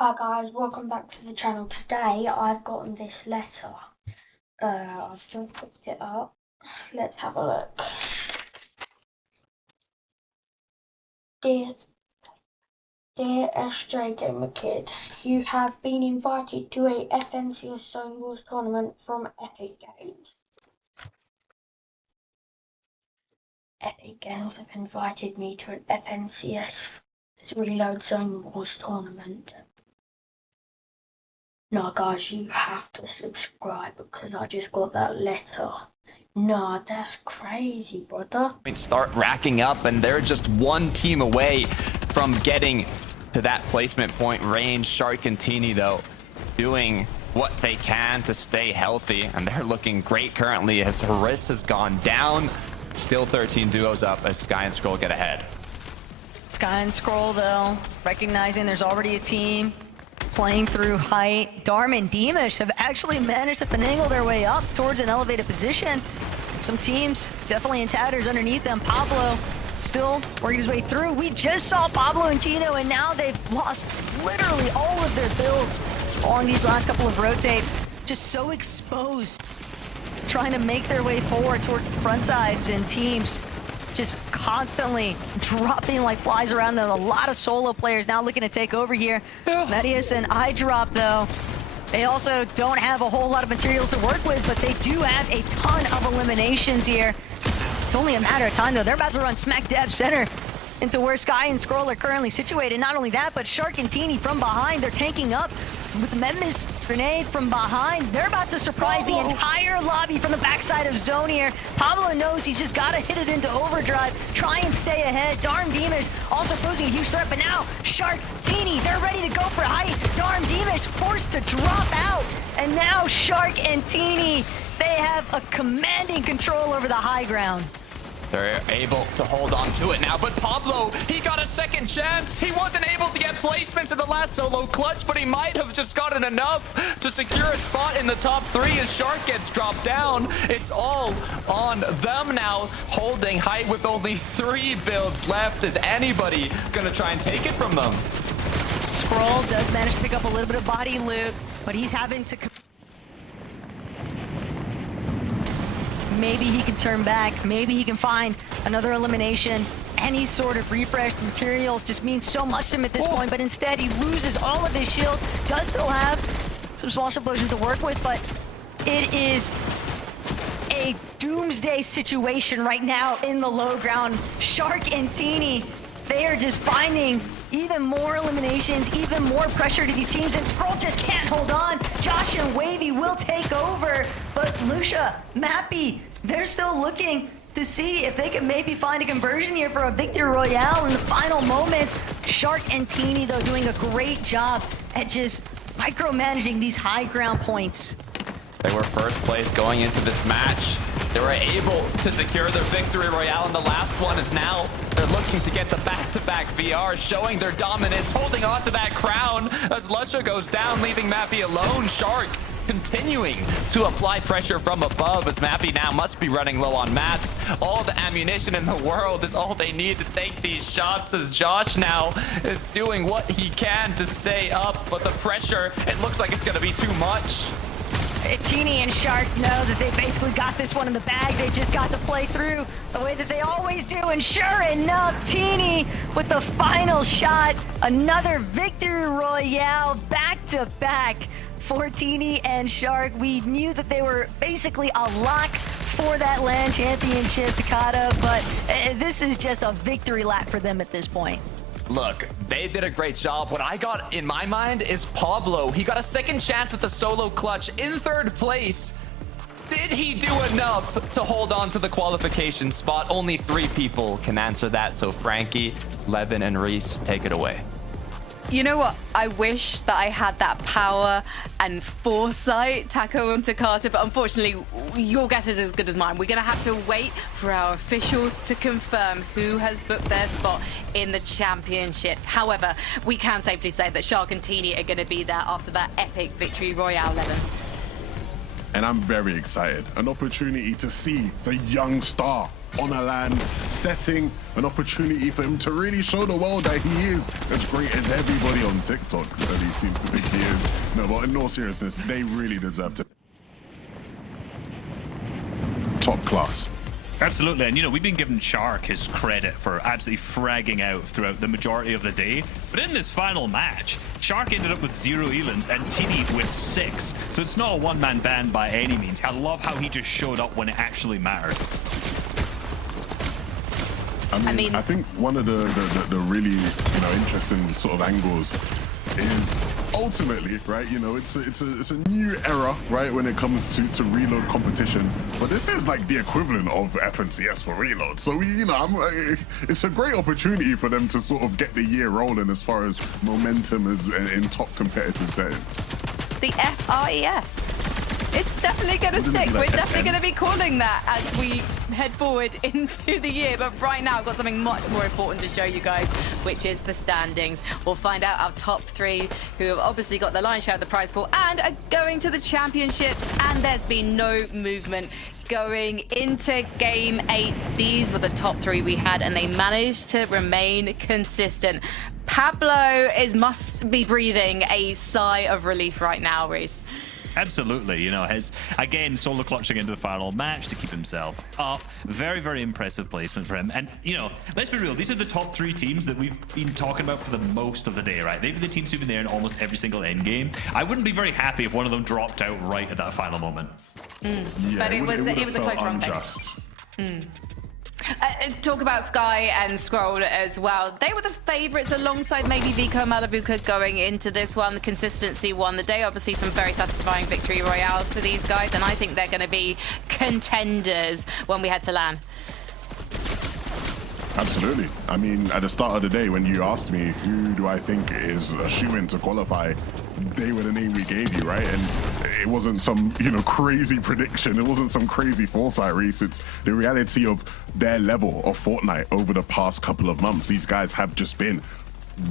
Hi guys, welcome back to the channel. Today I've gotten this letter. I've just picked it up. Let's have a look. Dear SJ Gamer Kid, you have been invited to a FNCS Sewing Wars tournament from Epic Games. Epic Games have invited me to an FNCS Reload Sewing Wars tournament. No, guys, you have to subscribe because I just got that letter. No, that's crazy, brother. Start racking up, and they're just one team away from getting to that placement point range. Shark and Teeny, though, doing what they can to stay healthy, and they're looking great currently as Haris has gone down. Still 13 duos up as Sky and Scroll get ahead. Sky and Scroll, though, recognizing there's already a team playing through height. Darm and Deemish have actually managed to finagle their way up towards an elevated position. Some teams definitely in tatters underneath them. Pablo still working his way through. We just saw Pablo and Gino, and now they've lost literally all of their builds along these last couple of rotates. Just so exposed, trying to make their way forward towards the front sides, and teams just constantly dropping like flies around them. A lot of solo players now looking to take over here. Medius and iDrop, though, they also don't have a whole lot of materials to work with, but they do have a ton of eliminations here. It's only a matter of time, though. They're about to run smack dab center into where Sky and Scroll are currently situated. Not only that, but Shark and Teeny from behind, they're tanking up with Memphis grenade from behind. They're about to surprise the entire lobby from the backside of zone here. Pablo knows he's just got to hit it into overdrive, try and stay ahead. Darm Deemish also posing a huge threat, but now Shark, Teeny, they're ready to go for height. Darm Deemish forced to drop out, and now Shark and Teeny, they have a commanding control over the high ground. They're able to hold on to it now, but Pablo, he got a second chance. He wasn't able to get placements in the last solo clutch, but he might have just gotten enough to secure a spot in the top 3 as Shark gets dropped down. It's all on them now, holding height with only 3 builds left. Is anybody gonna try and take it from them? Scroll does manage to pick up a little bit of body loot, but he's having to... Maybe he can turn back. Maybe he can find another elimination. Any sort of refreshed materials just means so much to him at this point, but instead he loses all of his shield. Does still have some small explosions to work with, but it is a doomsday situation right now in the low ground. Shark and Teeny, they are just finding even more eliminations, even more pressure to these teams, and Scroll just can't hold on. Josh and Wavy will take over, but Lucia, Mappy, they're still looking to see if they can maybe find a conversion here for a victory royale in the final moments. Shark and Teeny, though, doing a great job at just micromanaging these high ground points. They were first place going into this match. They were able to secure their victory royale, and the last one is now they're looking to get the back-to-back VR, showing their dominance, holding on to that crown as Lusha goes down, leaving Mappy alone. Shark continuing to apply pressure from above as Mappy now must be running low on mats. All the ammunition in the world is all they need to take these shots as Josh now is doing what he can to stay up, but the pressure, it looks like it's going to be too much. Teeny and Shark know that they basically got this one in the bag. They just got to play through the way that they always do. And sure enough, Teeny with the final shot. Another victory royale back-to-back for Teeny and Shark. We knew that they were basically a lock for that LAN championship, Takata, but this is just a victory lap for them at this point. Look, they did a great job. What I got in my mind is Pablo. He got a second chance at the solo clutch in 3rd place. Did he do enough to hold on to the qualification spot? Only 3 people can answer that. So Frankie, Levin, and Reese, take it away. You know what? I wish that I had that power and foresight, Taco and Takata, but unfortunately, your guess is as good as mine. We're going to have to wait for our officials to confirm who has booked their spot in the championships. However, we can safely say that Shark and Teeny are going to be there after that epic victory royale, Levin. And I'm very excited. An opportunity to see the young star on a land, setting an opportunity for him to really show the world that he is as great as everybody on TikTok that he seems to think he is. No, but in all seriousness, they really deserve to. Top class. Absolutely, and you know, we've been giving Shark his credit for absolutely fragging out throughout the majority of the day, but in this final match, Shark ended up with 0 elims and TD with 6, so it's not a one-man band by any means. I love how he just showed up when it actually mattered. I mean, I think one of the really, you know, interesting sort of angles is ultimately, right, you know, it's a new era, right, when it comes to reload competition, but this is like the equivalent of FNCS for reload. So, you know, it's a great opportunity for them to sort of get the year rolling as far as momentum as in top competitive settings. The FRES. It's definitely going to stick. We're definitely going to be calling that as we head forward into the year. But right now, I've got something much more important to show you guys, which is the standings. We'll find out our top 3, who have obviously got the lion's share of the prize pool and are going to the championships. And there's been no movement going into Game 8. These were the top 3 we had, and they managed to remain consistent. Pablo must be breathing a sigh of relief right now, Reese. Absolutely, you know, again, solo clutching into the final match to keep himself up. Very, very impressive placement for him. And, you know, let's be real, these are the top 3 teams that we've been talking about for the most of the day, right? They've been the teams who've been there in almost every single end game. I wouldn't be very happy if one of them dropped out right at that final moment. Yeah, but it was a close run. Talk about Sky and Scroll as well. They were the favorites alongside maybe Vico Malabuka going into this one. The consistency won the day. Obviously some very satisfying victory royales for these guys, and I think they're going to be contenders when we head to LAN. Absolutely. I mean, at the start of the day, when you asked me who do I think is a shoo-in to qualify, they were the name we gave you, right? And it wasn't some, you know, crazy prediction. It wasn't some crazy foresight, Reese. It's the reality of their level of Fortnite over the past couple of months. These guys have just been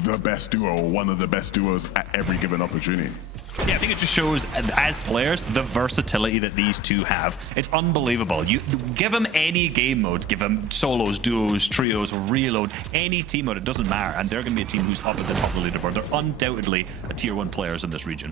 the best duo, or one of the best duos at every given opportunity. Yeah, I think it just shows, as players, the versatility that these two have. It's unbelievable. You give them any game mode, give them solos, duos, trios, reload, any team mode, it doesn't matter. And they're going to be a team who's up at the top of the leaderboard. They're undoubtedly a tier 1 players in this region.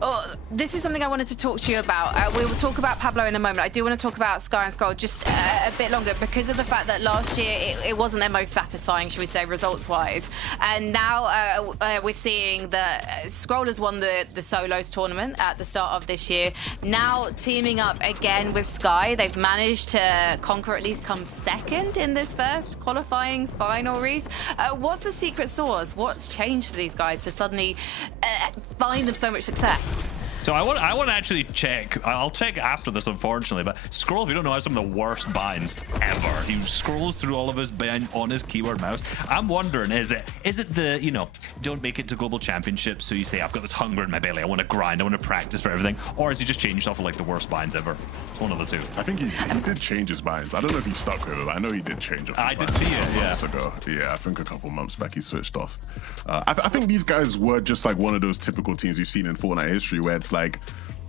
Oh, this is something I wanted to talk to you about. We will talk about Pablo in a moment. I do want to talk about Sky and Scroll just a bit longer because of the fact that last year it wasn't their most satisfying, should we say, results-wise. And now we're seeing that Scroll has won the solos tournament at the start of this year. Now teaming up again with Sky, they've managed to conquer, at least come second in this first qualifying final, Reese. What's the secret sauce? What's changed for these guys to suddenly find them so much success? So I want to actually check. I'll check after this, unfortunately. But Scroll, if you don't know, has some of the worst binds ever. He scrolls through all of his bind on his keyboard mouse. I'm wondering, is it the, you know, don't make it to global championships, so you say I've got this hunger in my belly, I want to grind, I want to practice for everything, or has he just changed himself for like the worst binds ever? It's one of the two. I think he did change his binds. I don't know if he stuck with it. I know he did change them. I did see it. Yeah. Months ago. Yeah, I think a couple months back he switched off. I think these guys were just like one of those typical teams you've seen in Fortnite history, where it's like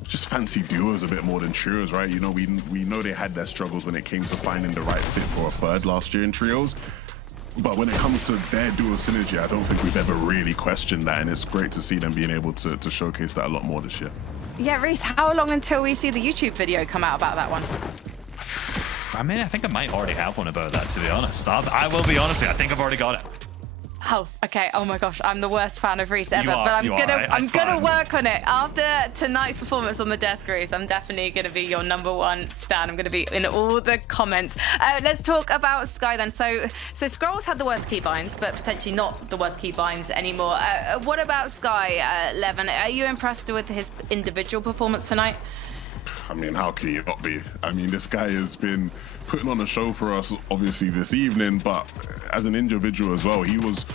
just fancy duos a bit more than trios, right? You know, we know they had their struggles when it came to finding the right fit for a third last year in trios. But when it comes to their duo synergy, I don't think we've ever really questioned that, and it's great to see them being able to showcase that a lot more this year. Yeah, Reese, how long until we see the YouTube video come out about that one? I mean, I think I might already have one about that, to be honest. I will be honest with you, I think I've already got it. Oh, okay. Oh my gosh, I'm the worst fan of Reese ever, Are, but I'm gonna work on it. After tonight's performance on the desk, Reese, I'm definitely gonna be your #1 stan. I'm gonna be in all the comments. Let's talk about Sky then. So Scroll's had the worst keybinds, but potentially not the worst keybinds anymore. What about Sky, Levin? Are you impressed with his individual performance tonight? I mean, how can you not be? I mean, this guy has been putting on a show for us, obviously, this evening, but as an individual as well, he was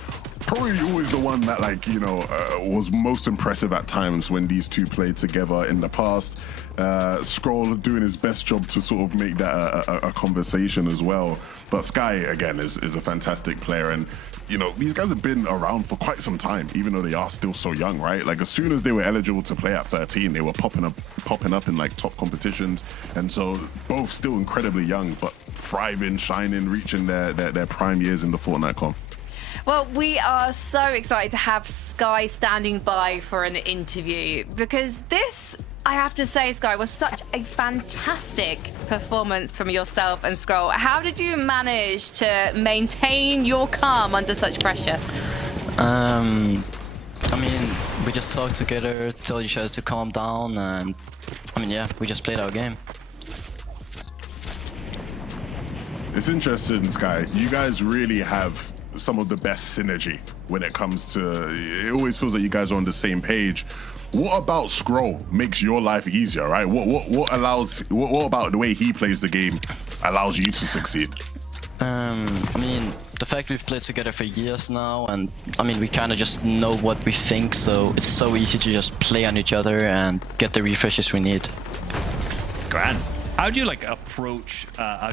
probably always the one that, like, you know, was most impressive at times when these two played together in the past. Scroll doing his best job to sort of make that a conversation as well. But Sky, again, is a fantastic player, and you know, these guys have been around for quite some time, even though they are still so young, right? Like, as soon as they were eligible to play at 13, they were popping up in like top competitions, and so both still incredibly young. But thriving, shining, reaching their prime years in the Fortnite comp. Well, we are so excited to have Sky standing by for an interview because this, I have to say, Sky, was such a fantastic performance from yourself and Scroll. How did you manage to maintain your calm under such pressure? I mean, we just talked together, told each other to calm down, and I mean, yeah, we just played our game. It's interesting, Sky. You guys really have some of the best synergy when it comes to. It always feels like you guys are on the same page. What about Scroll makes your life easier, right? What about the way he plays the game allows you to succeed? I mean, the fact we've played together for years now, and I mean, we kind of just know what we think, so it's so easy to just play on each other and get the refreshes we need. Grand. How do you like approach a